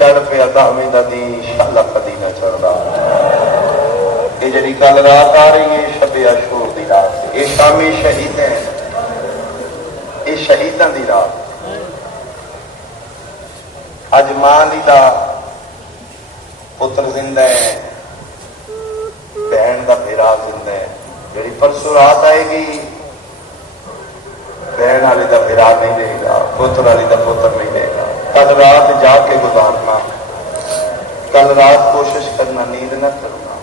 چڑھ پیا داویں دا دین شالا کدی نہ چڑھدا. یہ جڑی کل رات آ رہی ہے شب عاشور دی رات، یہ شامی شہید ہیں، یہ شہیداں دی رات. اج ماں دی دا پتر زندہ ہے، بہن دا بھرا زندہ ہے. جڑی پرسوں رات آئے گی بہن والی دا بھرا نہیں دے گا، پتر والی دا پتر نہیں دے گا. کل رات جا کے گزارنا، کل رات کوشش کرنا نیند نہ کرنا.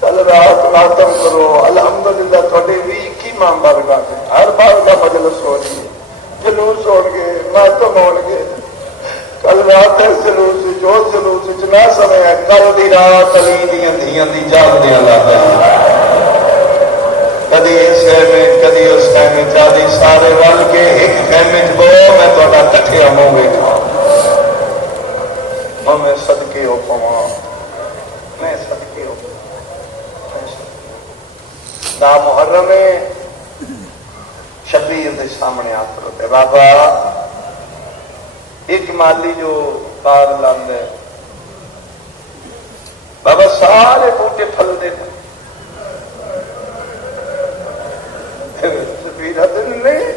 کل رات ماتم کرو. الحمدللہ تھوڑے بھی کی ماں بارگاہ ہے، ہر بارگاہ مجلس ہو رہی ہے، جلوس ہو گے، ماتم ہو گے. کل رات ہے جلوس جو جلوس نہ سمے ہے. کل دی رات علی دیاں دھیاں دی جاگدیاں لاتا کدی اس خیمے کدی اس خیمے چادی سارے رل کے ایک خیمے چ بو میں تھوڑا کٹھیا منہ ویکھا. میں صدقے ہو پواں، میں صدقے ہو دا محرم شبیر دے سامنے آ کھڑوتے. بابا ایک مالی جو کار لاند ہے بابا سارے بوٹے پھل دے شبیر دن نہیں،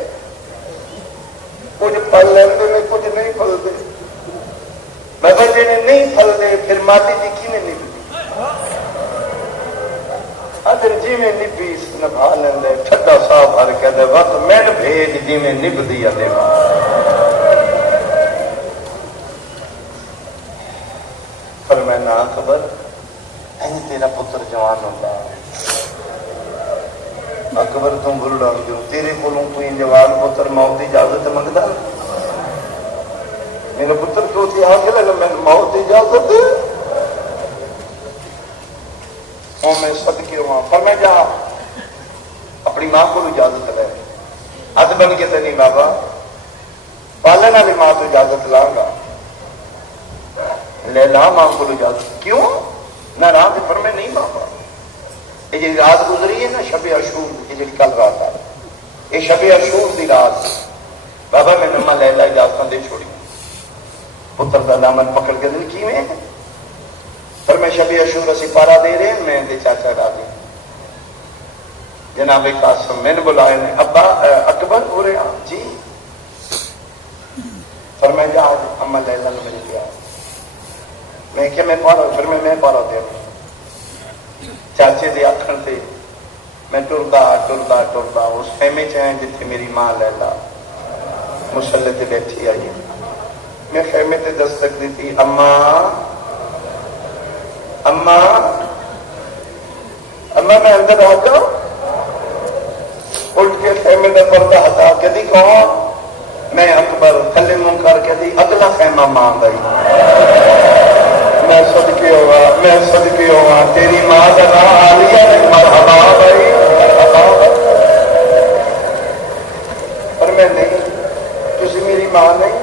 کچھ پھل لیندے کچھ نہیں پھلتے. بابا جی نہیں پھلتے پھر مالی جی کی نہیں نکلتی. ادھر جی میں نبی نبھا لیندے ٹھڈا صاحب ہر کہتے وقت میں بھیج جی میں نب دیا دے. پر میں نہ خبر این تیرا پتر جوان ہوتا اکبر تم بلڈا جو تیرے کولوں کوئی جوان پتر موت کی اجازت منگتا. میرا پتر کیوں تھی آ کے لگا میں موت کی اجازت اور میں صدقے ہوا. پر میں جا اپنی ماں کو اجازت لے ہاتھ بن کے تو نہیں بابا پالن والی ماں تو اجازت لا گا لے لا ماں کو اجازت کیوں نہ رات پر میں نہیں بابا. یہ جی رات گزری ہے نا شب عاشور، یہ جی کل رات آ یہ شب عاشور دی رات بابا میں نما لیلا اجازت دے چھوڑی پتر کا دامن پکڑ کے دل کی میں پر میں شب عاشور اسی پارا دے رہے ہیں. میں دے چاچا راضی جناب قاسم میں نے بلائے نے ابا اکبر ہو رہے آپ جی پر میں جا اما لیلا نے مل گیا. میں کہ میں پارا پھر میں پارا دے رہا چاچے دے آخر سے میں ٹردا ٹردا ٹردا اس خیمے چاہیں جتنے میری ماں لیلا مسلے تے بیٹھی آئی. میں خیمے تے دستک دی تھی اما اما اما میں اندر آ جاؤ. اٹھ کے خیمے کا پردہ ہٹا کے دی کون میں اکبر تھلے منہ کر کے دی اگلا خیمہ ماں گئی. میں صدقے ہوا میں صدقے ہوا تیری ماں کا نام عالیہ نے مرحبا بھائی مرحبا. پر میں نہیں تسی میری ماں نہیں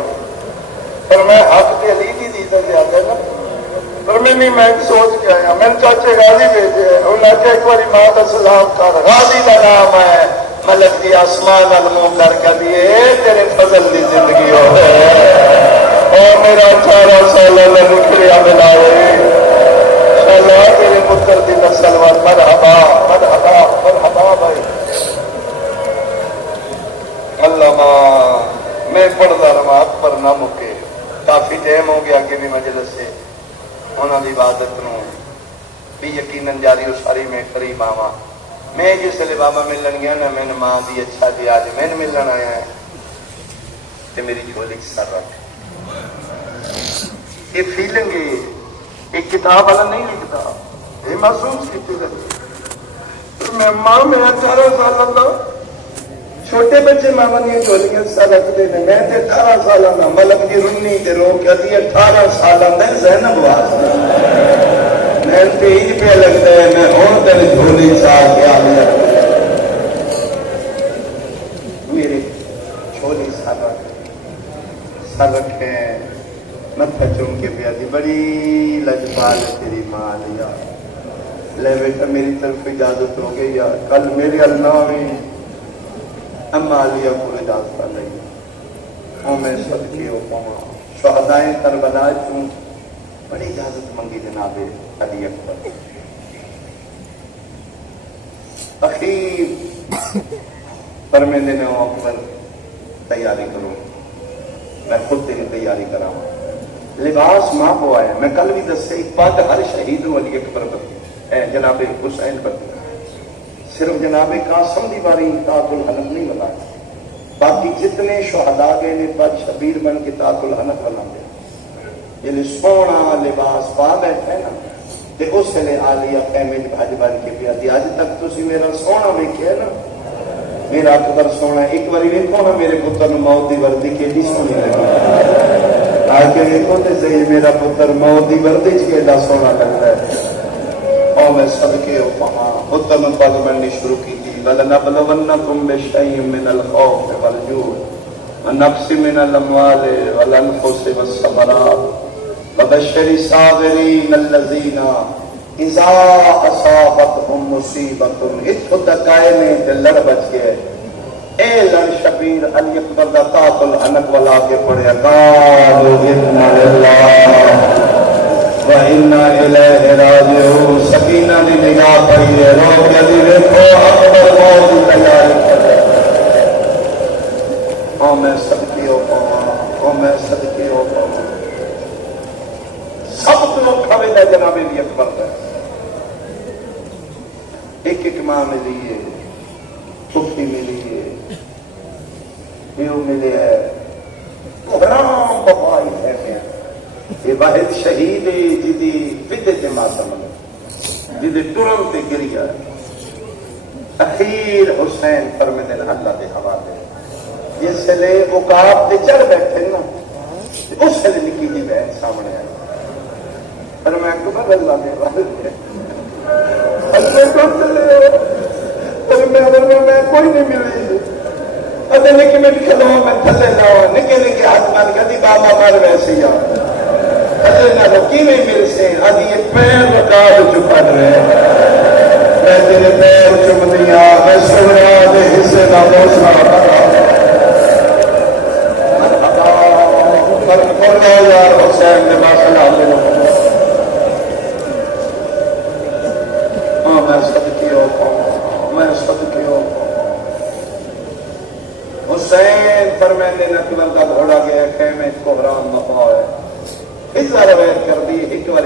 پر میں حق تے علی دی دیتا زیادہ نا. پر میں نہیں میں سوچ کے آیا میں چاچے غازی بھیجے انہوں نے کہا ایک باری ماں کا سلام کر غازی کا نام ہے ملک دی آسمان الموں کر کے دیے تیرے فضل دی زندگی ہو اور میرا 18 سال نکلیا ملا تیرے پتر دی نسل وال مرحبا مرحبا مرحبا بھائی. اللہ میں پڑھتا رہا پر نہ مکے. کافی ٹائم ہو گیا کہ بھی مجلس سے انہوں کی عبادت نو بھی یقیناً جاری و ساری میں قریب آوا. میں جس لئے بابا ملن گیا نا میں نے ماں دی اچھا دی آج میں نے ملن آیا ہے کہ میری جھولی سر رکھ. یہ فیلنگ ایک کتاب والا نہیں لکھتا یہ محسوس کی میں ماں میرا 18 سال اللہ چھوٹے بچے ماما دیا جھولیاں سر رکھتے ہیں. میں 18 سال ملک کی رنی تے رو کے 18 سال زینب واسطے میں تیج پہ لگتا ہے میں اور تیری جھولی سار کے آ گیا میری جھولی سر رکھے متھا چوم کے پیا دی بڑی لجپال ہے تیری ماں لیا لے بیٹا میری طرف اجازت ہو گئی یار کل میرے اللہ میں اما لیا کو اجازت لگی میں صدقے ہو پاواں شہدائے کربلا چوں بڑی اجازت منگی جناب علی اکبر اخیر پر میں نے اکبر تیاری کرو میں خود تیری تیاری کراں لباس ماں کو آیا میں کل بھی دسے ایک بات ہر شہید نو علی اکبر پر جناب حسین پر صرف جناب قاسم دی باری طاعت الحنف نہیں بنایا باقی جتنے شہداء گئے نے پر شبیر بن کے طاعت الحنف بنا دے یہ سونا لباس پا بیٹھے نا تے اس نے آلیا خیمے بھج بن کے پیا دی اج تک تسی میرا سونا ویکھیا نا میرا اکبر سونا ایک باری ویکھو نا میرے پتر نو موت دی وردی کیڑی سونی لگی آ کے ویکھو تے صحیح میرا پتر موت دی وردی چ کیڑا سونا لگتا ہے او میں صدقے ہو پاواں پتر نو پگ بننی شروع کی وَلَنَبْلُوَنَّكُمْ بِشَيْءٍ مِّنَ الْخَوْفِ وَالْجُوعِ وَنَقْصٍ مِّنَ الْأَمْوَالِ وَالْأَنفُسِ وَالثَّمَرَاتِ وَبَشِّرِ الصَّابِرِينَ الَّذِينَ إِذَا أَصَابَتْهُم مُّصِيبَةٌ اس خود دکائے میں لڑ بچ گئے اے لڑ شبیر علی اکبر دا طاعت الحنف والا کے پڑھے قالوا إِنَّا لِلَّهِ وَإِنَّا إِلَيْهِ رَاجِعُونَ سکینہ نے نگاہ پڑی ہے رو کے دی دیکھو اکبر موت کی تیاری کر او میں صدقے ہو پاواں او میں صدقے ہو پاواں سب کو کھوے دا جناب علی اکبر دا ایک ایک ماں ملی ہے پھوپھی ملی ہے پیو ملے ہے گھرام بپائی ہے یہ واحد شہید ہے جدی فدے تے ماتم جدی ٹرم تے گریا اخیر حسین فرمدن اللہ دے حوالے جس لے عقاب تے چڑھ بیٹھے نا اس لے نکی جی بہن سامنے آئی پر میں اکبر اللہ دے حوالے اللہ کو چلے پر میں کوئی نہیں ملی ادھے نکی میں کھلو میں تھلے لاؤ نکے نکے ہاتھ مان کدی بابا مر ویسے ہی کی نہیں مل سے ادھی یہ پیر رکاب چکا رہے میں تیرے پیر چم دیا میں سورا دے حصے کا موسا یار حسین نے مسئلہ ہاں میں صدقے ہو پاؤں میں صدقے ہو پاؤں حسین فرمیندے اکبر کا گھوڑا گیا خیمے کوہرام مپا ہے اتنا روایت کر دی ایک بار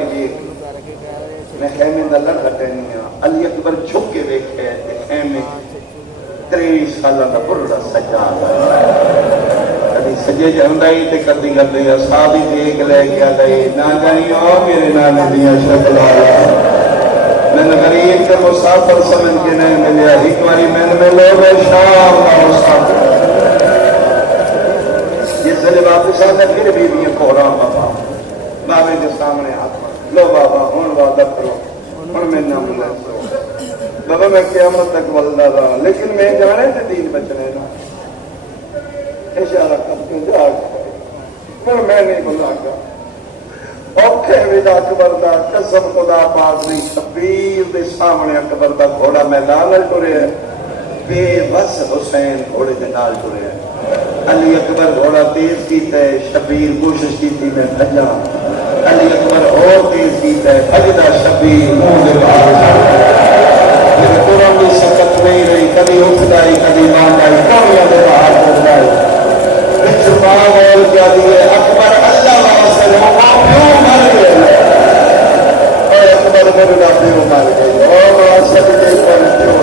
میں خیمے کا لڑ ہٹینی ہاں علی اکبر جھک کے دیکھے خیمے 23 سال کا برڑا سجا کبھی سجے جاندائی تے کدی کدی اصحاب ہی دیکھ لے کے گئی نہ جانی او میرے نانے دیا شکل میں غریب کے مسافر سمجھ کے نہیں ملیا ایک باری میں نے لوگ شام کا مسافر جس سے واپس آنے پھر بیویاں کوہرام بابا بابے کے سامنے ہاتھ لو بابا ہوں وعدہ کرو ہوں میں نہ ملے بابا میں قیامت تک ولدا رہا لیکن میں جانے سے دین بچنے نا اشارہ کر کے جا پھر میں نہیں بلا گا اوکھے ودا اکبر دا قسم خدا پاک دی شبیر دے سامنے اکبر دا گھوڑا میدان ٹرے بے بس حسین گھوڑے دے نال ٹرے علی اکبر گھوڑا تیز کیتا ہے شبیر کوشش کی تھی میں بھجا علی اکبر اور تیز کیتا ہے بھجدا شبیر منہ دے باہر میرے قرآن کی سکت نہیں رہی کبھی اٹھدائی کبھی باندھائی کوڑیاں دے باہر اٹھدائی بچ باغ اور کیا دیئے اکبر اللہ واسطے وہاں پیوں مر گئے اور اکبر مرنا پیوں مر گئے اور صدقے پر پیوں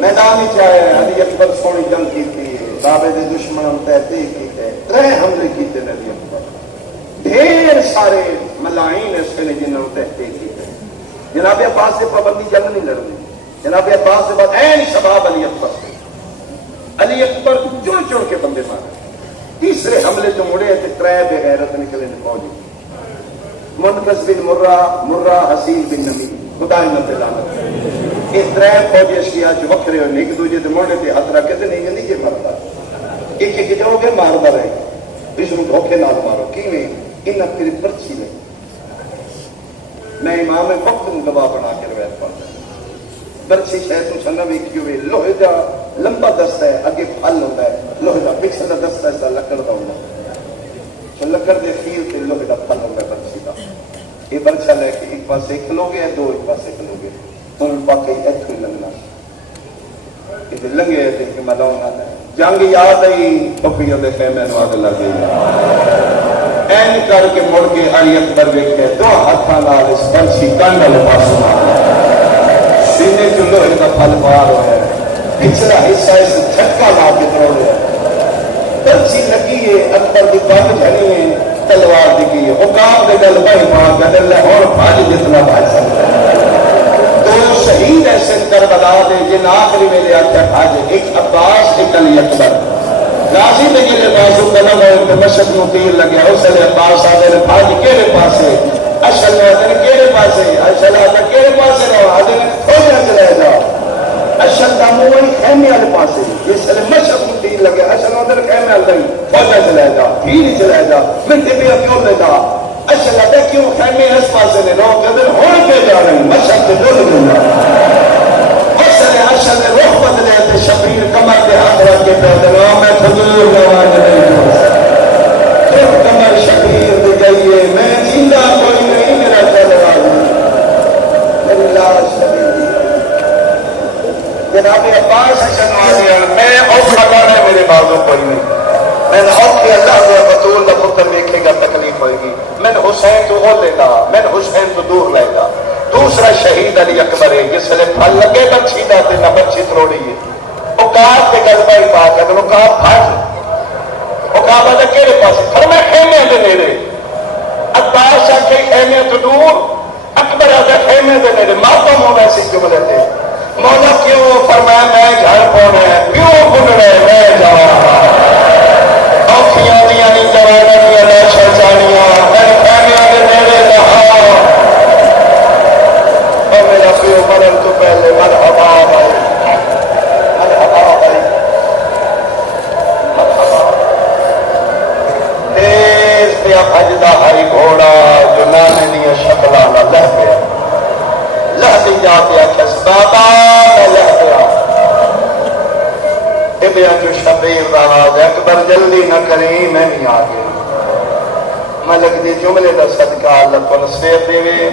میدان چاہے علی اکبر سونی جنگ کی تھی بابے دے دشمن تحتی کی تھے 3 حملے کیتے علی اکبر ڈھیر سارے ملائین اس نے جنہوں تحتی کی تھے جناب عباس سے پابندی جنگ نہیں لڑنی جناب عباس سے بعد این شباب علی اکبر سے علی اکبر چن چن کے بندے مارے تیسرے حملے جو مڑے تھے 3 بے غیرت نکلے نے فوجی منقذ بن مرہ حسین بن نمی خدا نت لعنت یہ 3 فوجی اشیاء جو وکھرے ہوئے ایک دوسرے کے موڑے تے ہاتھ رکھ کے نہیں نہیں یہ مرتا ایک ایک جو کے ماردا رہے اس کو دھوکے نال مارو کیویں انہاں پھر پرچی لے میں امام وقت کو گواہ بنا کے روایت پڑھتا برچی شاید تو چھنا ویکھی ہوئے لوہے دا لمبا دستا ہے اگے پھل ہوتا ہے لوہے دا پچھے دا دستا ہے لکڑ دا ہوتا ہے لکڑ دے خیر تے لوہے دا پھل ہوتا ہے برچی دا یہ برچا لے کے ایک پاسے کھلو گے دو ایک پاسے کھلو گے ان باقی ایتھو ہی لگنا یہ لنگے تے کہ ملاؤں آتا ہے جنگ یاد آئی پپیوں دے خیمے نو آگ لگ گئی این کر کے مڑ کے علی اکبر ویکھے دو ہاتھاں نال اس برچی کنڈ والے پاسوں مارا سینے جو لوہے کا پھل پار ہوا ہے پچھلا حصہ اس جھٹکا لا کے توڑ ہے برچی لگی ہے اکبر کی بند جھڑی ہے تلوار دکھی ہے حکام دے گل بھائی پا کے اللہ اور بھاج جتنا بھاج سکتا ہے دو شہید ایسے کربلا دے جن آخری میں لے آتے بھاج ایک عباس ایک علی اکبر غازی نے کے بازو قدم ہے مشق نو تیر لگیا اس نے عباس آدھے بھاج کیڑے پاسے اشل آدھے کیڑے پاسے اشل آدھے کیڑے پاسے رہو آدھے فوجہ چلے جاؤ اشل کا موہی خیمے والے پاسے اس نے مشق نو تیر لگیا اشل آدھے خیمے والے فوجہ چلے جاؤ پھر چلے جاؤ منٹے بھی کیوں لے جاؤ اشل آدھے کیوں خیمے اس پاسے نے رو کہ ہونے پہ جا رہے ہیں مشق کے دول جا اشل نے روح بدلے تھے شبیر کمر کے ہاتھ رکھ کے پیدا میں حضور نواز نہیں ہو سکتا کمر شبیر دے گئیے میں زندہ کوئی نہیں میرا چلواز میری لاش شبیر جناب عباس شنوازی میں اوکھا کرنے میرے بازو کوئی نہیں میں نے اوکھے اللہ کو بطول دا پتر دیکھے گا تکلیف ہوئے گی میں نے حسین تو ہو لے گا میں نے حسین تو دور لے گا دوسرا شہید علی اکبر ہے جس نے پھل لگے بچی داتے نہ بچی تروڑی ہے اوقات کے گلبہ ہی پاک ہے اوقات پھٹ اوقات آدھا کیڑے پاس پھر میں خیمے دے نیرے عباس آکے خیمے تو دور اکبر آدھا خیمے دے نیرے ماتم ہو ویسی جملے تھے مولا کیوں فرمایا میں جھڑ پونے کیوں گنڑے میں جانا اوکھیاں دیا نہیں جوانا دیا نیشہ جانیاں میں خیمے دے نیرے رہا میرا پیو مرن تو پہلے مرحبا بھائی مرحبا بھائی مرحبا تیز پیا بھجدا ہری گھوڑا جو نانے دیا شکلانا لہ پیا لہ دی جاتے کس بابا میں لہ پیا ابیا جو شبیر راز اکبر جلدی نہ کریں میں نہیں آگے ملک دی جملے دا صدقہ اللہ کو نصیب دے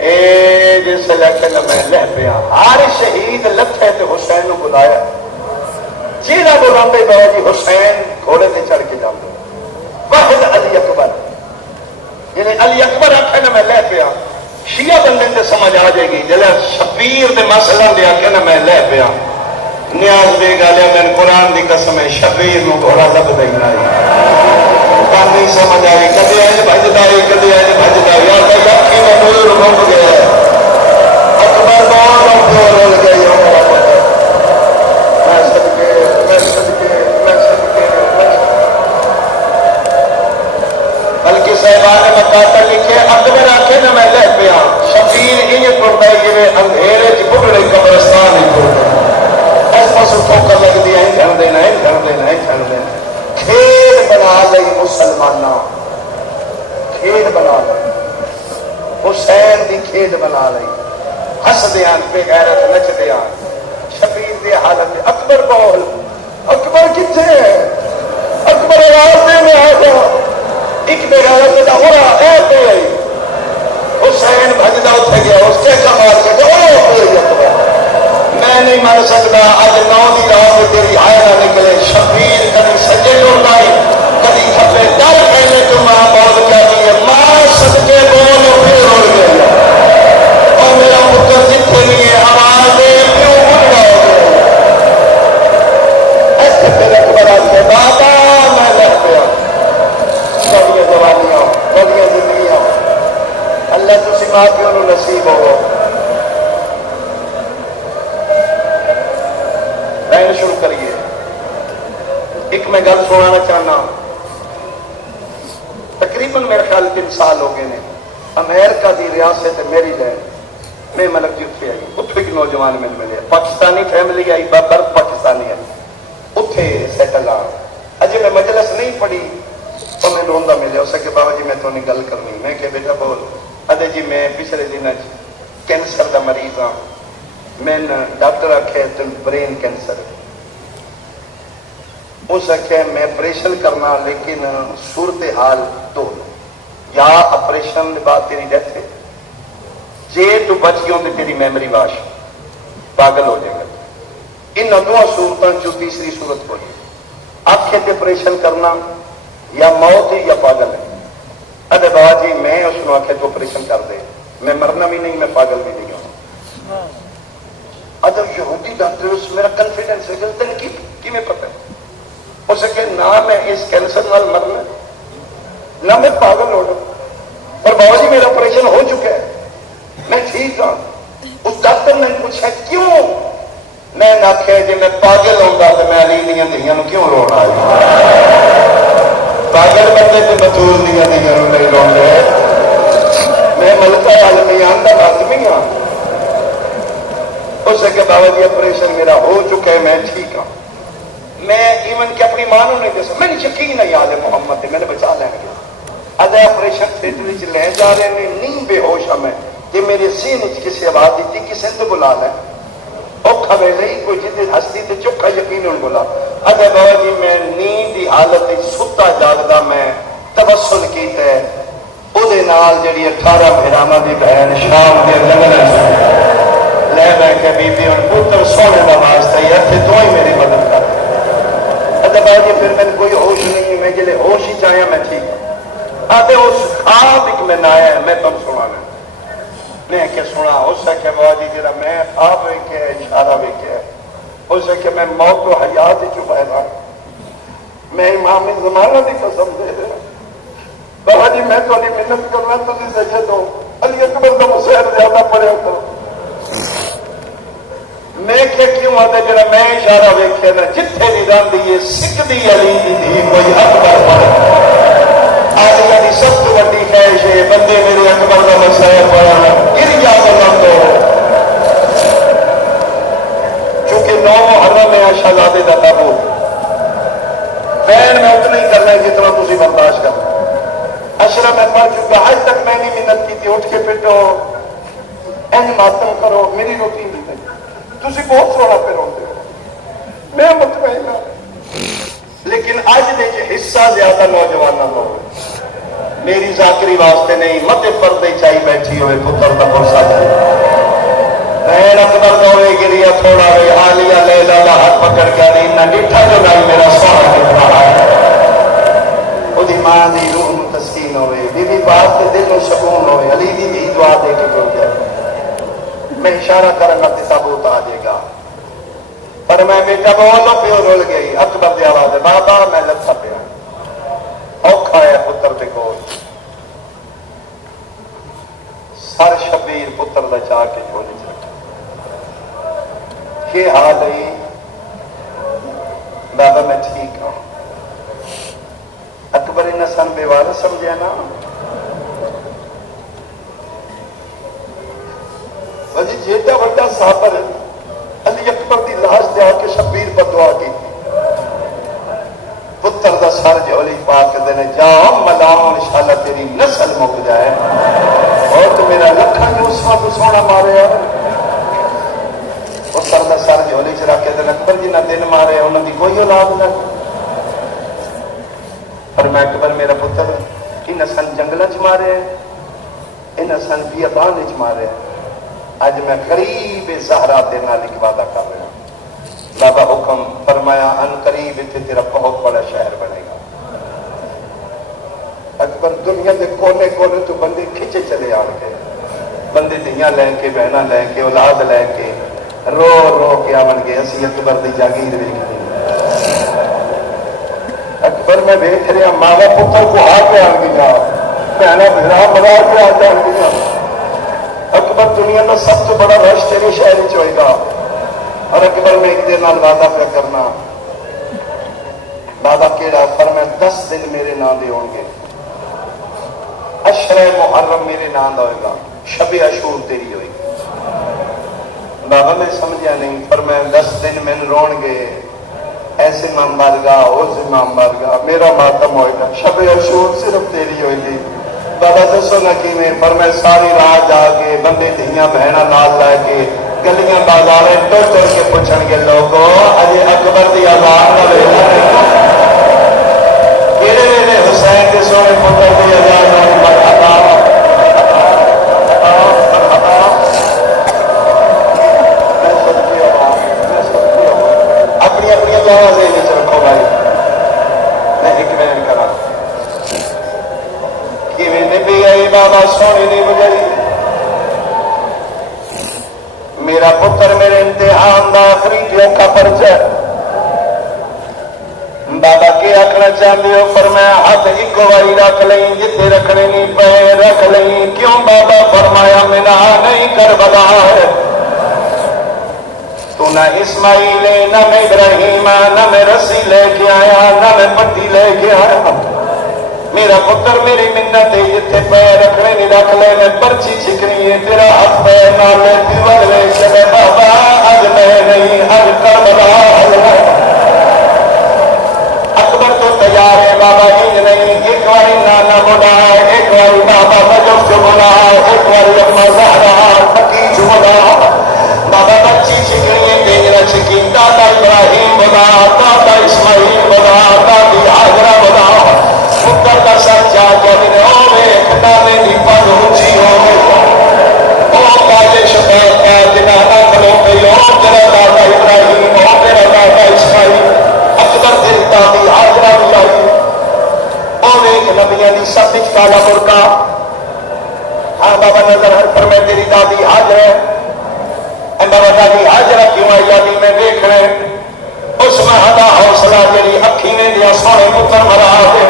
اے جس لکھن میں لہ پیا ہر شہید لکھے تے حسین نو بلایا جینا بلاندے بابا جی حسین گھوڑے تے چڑھ کے جاندے واحد علی اکبر یعنی علی اکبر آکھے میں لہ پیا شیعہ بندے تے سمجھ آ جائے گی جلے شبیر دے مسئلہ دے آکھے میں لہ پیا نیاز بے گالیا میں قرآن دی قسم ہے شبیر نو گھوڑا لب دینا نہیں سمجھ آئی کدے آج بھجدائی کدے آج بھجدائی یا تو یقین میں نور گھوم گیا اکبر بہت اور پیور ہو گئی ہو میرا پتر میں صدقے بلکہ صاحبان مکاتب لکھے اکبر آکھے نہ میں لہ پیا شبیر انہیں پڑھتا ہے کہ اندھیرے کی بکڑے قبرستان ہی پڑھتا اس پاس ٹھوکر لگ دیا ہے گھر دینا ہے گھر دینا ہے گھر دینا ہے کھیل بنا لئی مسلمانہ کھیل بنا لئی حسین دی کھیل بنا لئی ہس دیاں بے غیرت نچ دیاں شبیر دی حالت اکبر بول اکبر کتنے ہے اکبر آواز دے میں آگا ایک بے غیرت دا ہو رہا اے پہ حسین بھجدہ اٹھے گیا اس کے کمار کے جو اکبر میں نہیں مر سکتا آج نو دی رات میں تیری آئے نہ نکلے شبیر کبھی سجے لوٹائی کبھی کھپے ڈر کہنے تو ماں بہت کہتی ہے ماں صدقے بول پھر اڑ گیا اور میرا پتر جتنے بھی ہے آواز دے کیوں اڑ رہا ہو ایسے پھر اکبر آتے بابا میں لہ پیا بڑیاں جوانیاں بڑیاں زندگیاں اللہ تسی ماں پیوں نو نصیب ہو شروع کریے ایک میں گل سنانا چاہنا تقریباً میرے خیال 3 سال ہو گئے نے امریکہ دی ریاست میری لینڈ میں ملک جتھے آئی اتھے ایک نوجوان میں ملے پاکستانی فیملی آئی برف پاکستانی آئی اتھے سیٹل آ اجے میں مجلس نہیں پڑھی تو میں روندہ ملے اسے کہ بابا جی میں تو نہیں گل کرنی میں کہ بیٹا بول ادے جی میں پچھلے دن کینسر کا مریض ہاں، میں ڈاکٹر آخیا تم برین کینسر، اس آخیا میں آپریشن کرنا لیکن صورتحال دو، یا آپریشن کے بعد تیری ڈیتھ ہے، جے تو بچ گیا تو تیری میموری واش پاگل ہو جائے گا، ان دو صورتوں جو تیسری صورت کوئی آخے تے آپریشن کرنا یا موت ہے یا پاگل ہے۔ ادے بابا جی میں اس کو آخیا تو آپریشن کر دے، میں مرنا بھی نہیں، میں پاگل بھی نہیں ہوں۔ ادب یہودی ڈاکٹر اس میرا کنفیڈنس ہے کہ تین کی میں پتہ ہے ہو سکے نہ میں اس کینسر نال مرنا نہ میں پاگل ہونا، اور بابا جی میرا آپریشن ہو چکا ہے، میں ٹھیک ہوں۔ اس ڈاکٹر نے پوچھا کیوں؟ میں آخیا جی میں پاگل ہوگا تو میں علی دیا دھیاں کیوں رونا ہے؟ پاگل بندے تو بطول دیا دھیاں نہیں رونے، میں ملکہ عالمیان کا آدمی ہوں۔ اس کے بابا جی آپریشن میرا ہو چکا ہے، میں ٹھیک ہوں۔ میں ایون کہ اپنی ماں نے نہیں دسا، میں یقین نہیں آل محمد تے میں نے بچا لین گیا۔ ادھا آپریشن تھیٹر لے جا رہے ہیں، نہیں بے ہوش ہوں میں کہ میرے سین کسی آواز دیتی کسی نے بلا لیں، اوکھا ویلے ہی کوئی جیسے ہستی تے چوکھا یقین ان بولا۔ ادھا بابا جی میں نیند دی حالت ستا جاگدا میں تبسل کیتا ہے، او دے نال جڑی 18 مہرامہ دی بہن شام دے لنگن لے میں کہ بی بی ان پتر سونے دا واسطہ ہے تے تو ہی میری مدد کر۔ ادھا بابا جی پھر میں کوئی ہوش نہیں، میں جلے ہوش ہی چاہیا میں ٹھیک ہوں۔ آدھے اس خواب ایک میں نہ آیا میں تم سنا میں کہ سنا اس سے کہ بابا جی جرا میں خواب ویکھے اشارہ ویکھے اس سے کہ میں موت و حیات ہی چھپائے رہا، میں امام زمانہ دی قسم دے رہا بابا جی میں تھوڑی محنت کرنا تھی سید ہو علی اکبر کا مسائل زیادہ پڑے ہوتا میں کہ کیوں آتا جرا میں اشارہ ویکھے نا جتھے نہیں راندی سکھ دی علی دی کوئی اکبر پڑے آدھیا دی سب تو بڑی خواہش ہے بندے میرے اکبر کا مسائل پڑھا گر جا بلند ہو، چونکہ 9 محرم میں شہزادے کا قابو بہن میں اتنا ہی کرنا ہے جتنا تھی برداشت کرنا۔ اشرا میں پڑھ چکا، آج تک میں نہیں محنت کی تھی اٹھ کے پٹو این ماتم کرو، میری روٹین نہیں تھی، تھی بہت سونا پہ روتے ہو، میں مطمئن ہوں، لیکن اج دے حصہ زیادہ نوجوانوں کو میری ذاکری واسطے نہیں مت پردے چائی بیٹھی ہوئے پتر کا پرسا بہن اکبر کا ہوئے گریا تھوڑا ہوئے حالیہ لے لالا ہاتھ پکڑ کے نہیں نہ ڈٹھا جو نہیں میرا سونا کتنا ہے، وہ ماں دی روح میں تسکین ہوئے، بی بی بات کے دل میں سکون ہوئے، علی دی بھی دعا دے کے ٹر جائے، میں اشارہ کرنا تے تابوت آ جائے گا، پر میں بیٹا بولو پیو رول گئی، اکبر دی آواز ہے بابا میں لتھا پیا اوکھا ہے پتر دے کول، سر شبیر پتر دا چاہ کے جھولی چ رکھا، یہ حال ہے بابا میں ٹھیک ہوں۔ اکبر ان سن بے وارث سمجھے نا، وجہ جیتا بڑا صابر علی اکبر دی لاش دے آ کے شبیر پر دعا کی پتر دا سر جھولی پا کے دینے جا ملاؤں انشاءاللہ تیری نسل مک جائے، اور تو میرا لکھن جو اس وقت سونا مارے پتر دا سر جھولی چ رکھ کے دینے اکبر جی نہ دن مارے انہوں دی کوئی اولاد نہ، پر میں اکبر میرا پتر ان سن جنگل چ مارے ان سن بیابان چ مارے، اج میں قریب زہرا دے نال ایک وعدہ کر رہا، بابا حکم فرمایا ان قریب اتنے تیرا بہت بڑا شہر بنے گا۔ اکبر دنیا کے کونے کونے تو بندے کھچے چلے آن کے، بندے دیاں لے کے بہنا لے کے اولاد لے کے رو رو کے آن گے، اسی اکبر دی جاگیر ویکھنی، اکبر میں دیکھ رہا ماوا پتر کو آ کے آن گیا، بہنا بھرا ملا کے آ جان گیا، اکبر دنیا کا سب تو بڑا رش تیرے شہر چ ہوئے گا، اور اکبر میں ایک دن نال وعدہ پہ کرنا، بابا کیڑا فرمایا 10 دن میرے نام دے ہوں گے، اشرے محرم میرے نام دا ہوئے گا، شب عاشور تیری ہوئے گی، بابا میں سمجھا نہیں، فرمایا 10 دن میں رون گے، ایسے امام مر گا اس امام مر گا، میرا ماتم ہوئے گا، شب عاشور صرف تیری ہوئے گی، بابا دسو نہ کیویں؟ پر میں ساری رات جا کے بندے دھیاں بہناں نال لے کے گلیاں بازاریں ٹر ٹر کے پوچھن گے لوگوں اجے اکبر دی آزاد کا ویلا نہیں، کہڑے ویلے حسین کے سونے پتر کی آزاد ہوئی مرحبا اپنی اپنی دعا ذہن چ رکھو بھائی. میں ایک منٹ کرا کیویں نبی آئی بابا سونی نہیں بجائی میرا پتر میرے امتحان دا آخری جو کا پرچہ بابا کے آخنا چاہتے ہو؟ فرمایا ہاتھ ایک باری رکھ لیں جتنے رکھنے نہیں پے رکھ لیں. کیوں بابا؟ فرمایا منا نہیں کربلا ہے تو نہ اسماعیل نہ میں ابراہیم نہ میں رسی لے کے آیا نہ میں پٹی لے کے آیا. میرا پتر میری منت ہے جتنے پے رکھنے نہیں رکھ لے میں پرچی چھکنی ہے تیرا ہاتھ پے نہ لے دیوال لے چلے بابا اج میں نہیں اج کربلا ہے. اکبر تو تیار ہے بابا انج نہیں ایک باری نانا بولا ایک باری بابا نجف جو بولا ایک باری اما زہرا پکی جو بولا بابا بچی چھکنی ہے تیرا چھکین دادا ابراہیم بولا دادا اسماعیل بولا دادی ہاجرہ بولا پتر کا سر جا کے میرے اوے خدانے دی پگ اونچی ہو گئی او کالے شفاعت کا جنازہ کھلو گئی او تیرا دادا ابراہیم او تیرا دادا اسماعیل اکبر تیری دادی ہاجرہ بھی آئی او ایک نبیاں دی سب وچ کالا برقع. ہاں بابا نظر ہر پر میں تیری دادی حاجرہ بابا دادی حاجرہ کیوں آئی آدھی میں دیکھ رہے اس میں ہدا حوصلہ جڑی اکھی نے دیا سونے پتر مرا دے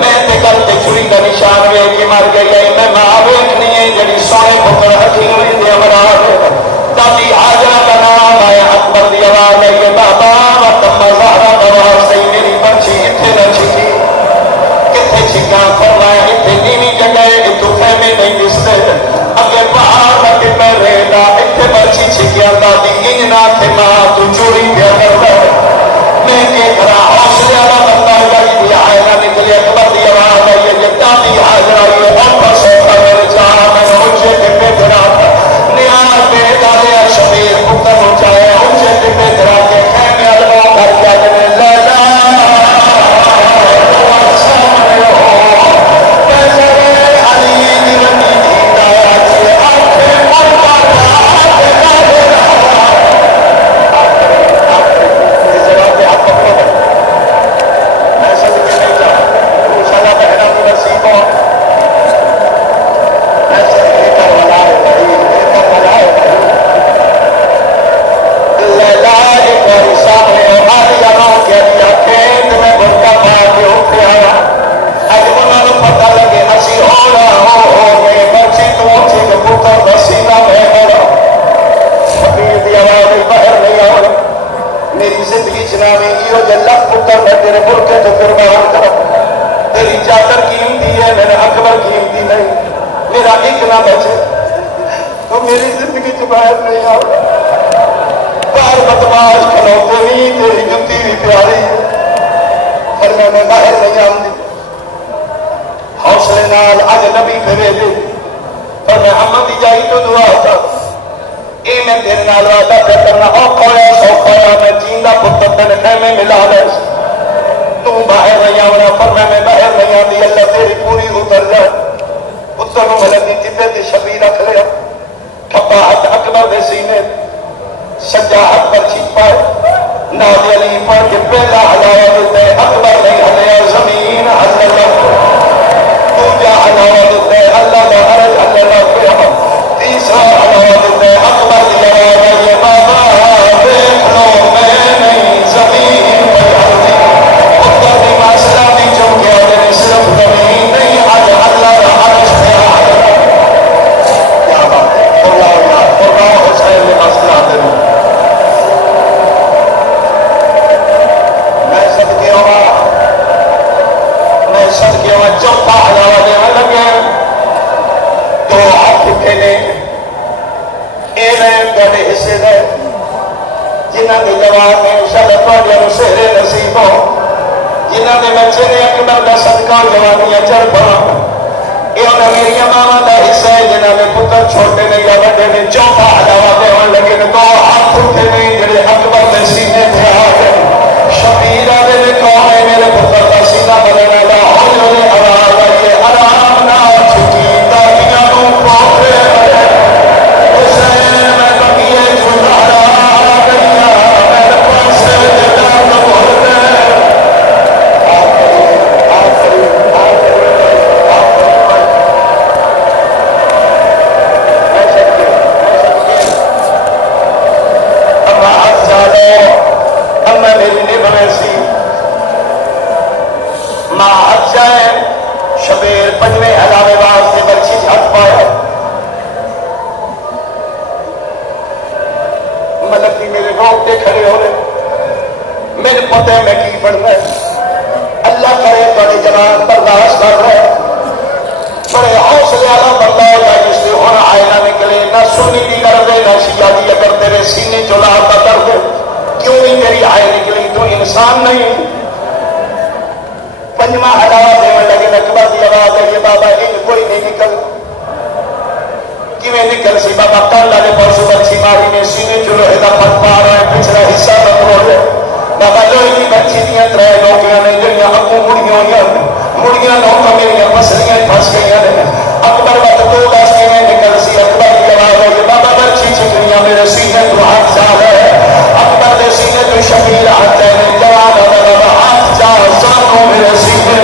میں تے گل تے چھری کا نشان ویکھ کے مر گئی آئی میں ماں ویکھنی ہے جڑی سونے پتر اکھی نے دیا مرا دے. دادی حاجرہ کا نام آیا اکبر دی آواز آئی بابا وقت مزارہ آواز سی میری بچی اتنے نہ چھکی کتنے چھکا فرمایا اتنے نیوی جگہ تو خیمے نہیں دستے اگر پہاڑ لگے پہ رہنا اتنے بچی چھکیا دادی انج نہ تھے ماں تو چوری پیا کرتا میں کہ کرا حوصلے والا بندہ جائی دی آئینہ نکلے اکبر دی آواز آئی ہے جب دادی حاضر آئی ہے اور پسوتا میرے چاہا میں نے اونچے ٹپے دھرا تھا نیاز میرے دادے شبیر پتر اونچائے اونچے ٹپے دھرا کے خیمے علموں گھر کیا جنے لے جا سامنے ہو پیسرے علی دیرنی دیتا ہے آنکھیں مرتا میری زندگی چناوی یہ جلت پتر میں تیرے برکے تو قربان کروں. تیری چادر قیمتی ہے میرا اکبر قیمتی نہیں. میرا ایک نہ بچے تو میری زندگی سے باہر نہیں آؤ. باہر بدماش کھلوتے نہیں تیری جتی بھی پیاری ہے پر میں باہر نہیں آؤں. حوصلے نال اج نبی پھرے دے پر میں احمد دی جائی تو دعا تھا اے میں تیرے نال وعدہ کرنا اوکھا ہے سوکھا ہے میں جیندا پتر تیرے خیمے ملا لے تو باہر نہیں آونا پر میں باہر نہیں آتی اللہ تیری پوری اتر جائے. پتر نو ملے دی ٹبے تے شبیر رکھ لیا کھبا ہاتھ اکبر دے سینے سجا ہاتھ پر چھپا ہے ناد علی پڑھ کے پہلا ہلاوا دیتے اکبر نہیں ہلیا زمین ہل دوجا ہلاوا دیتے اللہ کا عرض اللہ کا تیسرا ہلاوا دیتے اکبر دی آواز آئی بابا دیکھ لو میں نہیں زمین پر ہلتی اتر دی مسئلہ بھی چونکہ آدھے صرف زمین نہیں آج اللہ کا عرض ہے. کیا بات ہے اللہ حسین نے مسئلہ دے میں صدقے ہوا چوتھا ہلاوا دینا لگے تو ہاتھ اٹھے نے تے حصے دے جنہ کی جواب میں انشاءاللہ سہرے نصیب ہو جنہ کے بچے نے اکبر کا صدقہ جوانیاں چڑھ پڑا یہ انہیں میری ماوا کا حصہ ہے جنہوں نے پتر چھوٹے نے یا بڑے نے چوتھا علاوہ دیون لگے نے تو ہاتھ اٹھے نے جڑے اکبر نے سینے تھے آ گئے شبیر آدھے نے کون ہے میرے پتر کا سینہ بدلنے والا ہونے آواز آئیے آرام نہ چھٹی دادیاں نو پوترے حسین میں بقیے جھلارا گیا میرے پاس جگہ بولتے شبیر پنجویں علاوے واسطے بچی ہاتھ پایا ملکی میرے روکتے کھڑے ہو رہے میرے پتے میں کی پڑھ رہے اللہ کرے بڑے جوان برداشت کر رہے بڑے حوصلے والا بندہ ہوگا جس سے ہونا آئے نہ نکلے نہ سنی کی کر دے نہ شیعہ کی اگر تیرے سینے چلا کا کر دے کیوں نہیں تیری آئے نکلی تو انسان نہیں پنجواں علاوہ دینے لگے اکبر کی آواز ہے یہ بابا ان کوئی نہیں نکل کیویں نکل سی بابا کل والے پرسوں بچی ماری نے سینے چ لوہے کا پٹ پا رہا ہے پچھلا حصہ بند ہو گیا بابا لوہے کی بچی دیا تر نوکیاں نے جہاں اگوں مڑیاں ہوئی مڑیاں نوکا میرا پسلیاں پھس گئی نے اکبر وقت دو دس کیویں نکل سی اکبر کی آواز ہے یہ بابا بچی چکریاں میرے سینے تو ہاتھ جا ہے اکبر کے سینے تو شبیر ہاتھ ہے جوان بابا ہاتھ جا سانو میرے سینے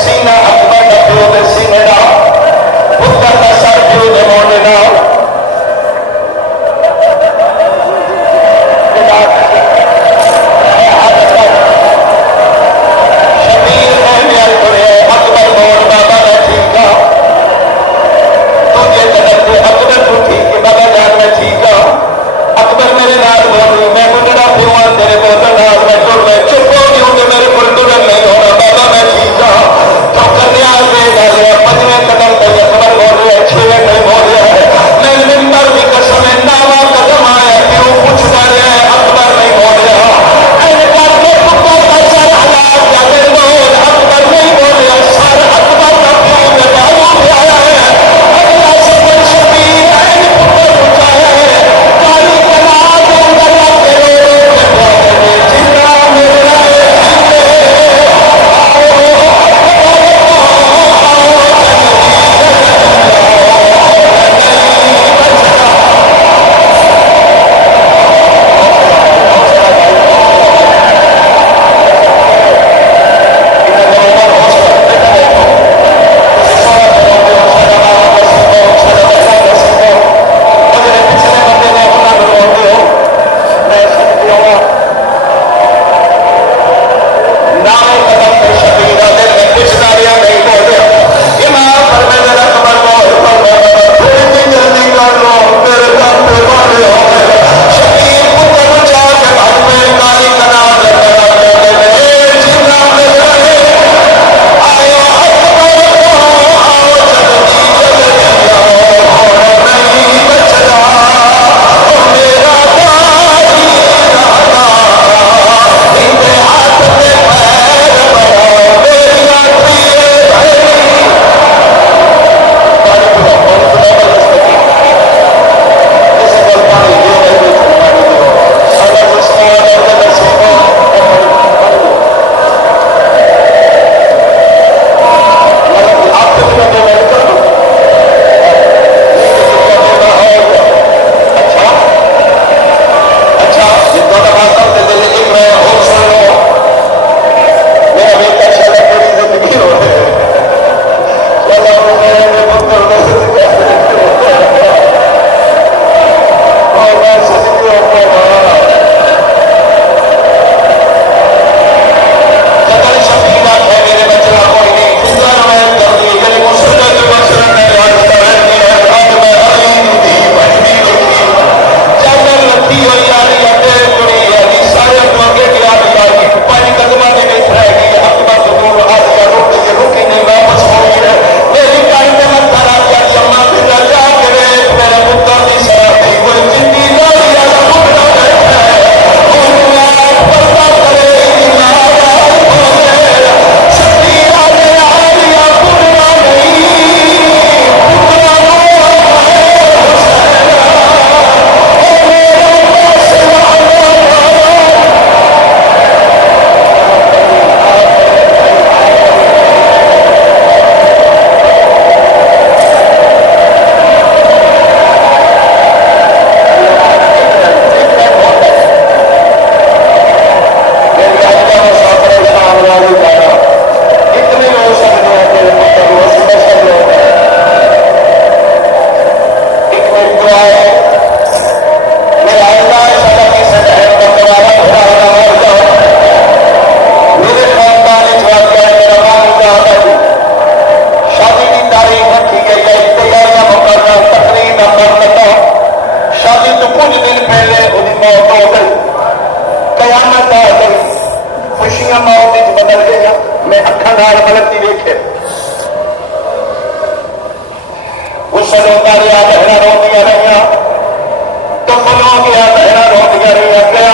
سینہ اکبر کا پیو دے سینے دا پتر کا سر پیو دے مونے دا شبیر احمیل کرے اکبر بول بابا میں ٹھیک ہاں تجھے جنت دے اکبر تو ٹھیک ہے بابا جان میں ٹھیک ہاں اکبر میرے نال بول رہی میں بڑھڑا پیواں تیرے بولن نال میں ٹر میں چپ ہو گئی ہوں کہ میرے کو ٹرن نہیں ہونا بابا میں ٹھیک ہاں تو کنیا دے ڈالے پنجویں قدم پہ اکبر بول رہے ہیں چھویں نہیں بول رہے ہیں میں منبر کی قسم ہے ناواں قدم آیا کیوں پوچھ رہے ہیں اکبر نہیں بول رہا انکار میں پتر کا سر ہلا دیا پھر بول اکبر نہیں بول رہا سر اکبر کا پیوں میں معلوم آیا ہے اللہ سے بڑھ شبیر ہے پتر اٹھایا ہے کالی کلا کے اندر کے رو کے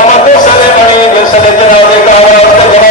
پاتے جنا میرا جنازے کا